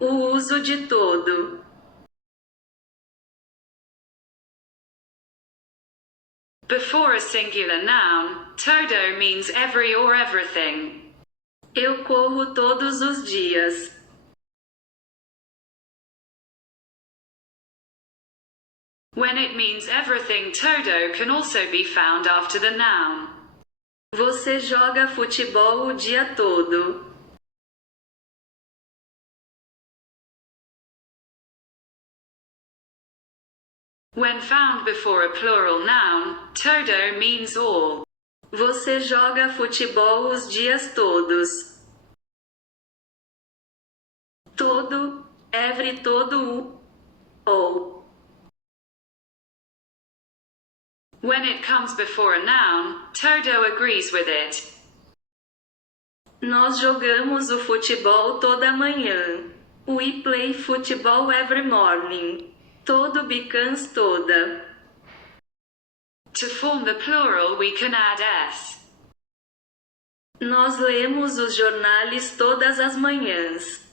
O uso de todo. Before a singular noun, todo means every or everything. Eu corro todos os dias. When it means everything, todo can also be found after the noun. Você joga futebol o dia todo. When found before a plural noun, todo means all. Você joga futebol os dias todos. Todo, every, todo, all. When it comes before a noun, todo agrees with it. Nós jogamos o futebol toda manhã. We play football every morning. Todo becomes toda. To form the plural, we can add s. Nós lemos os jornais todas as manhãs.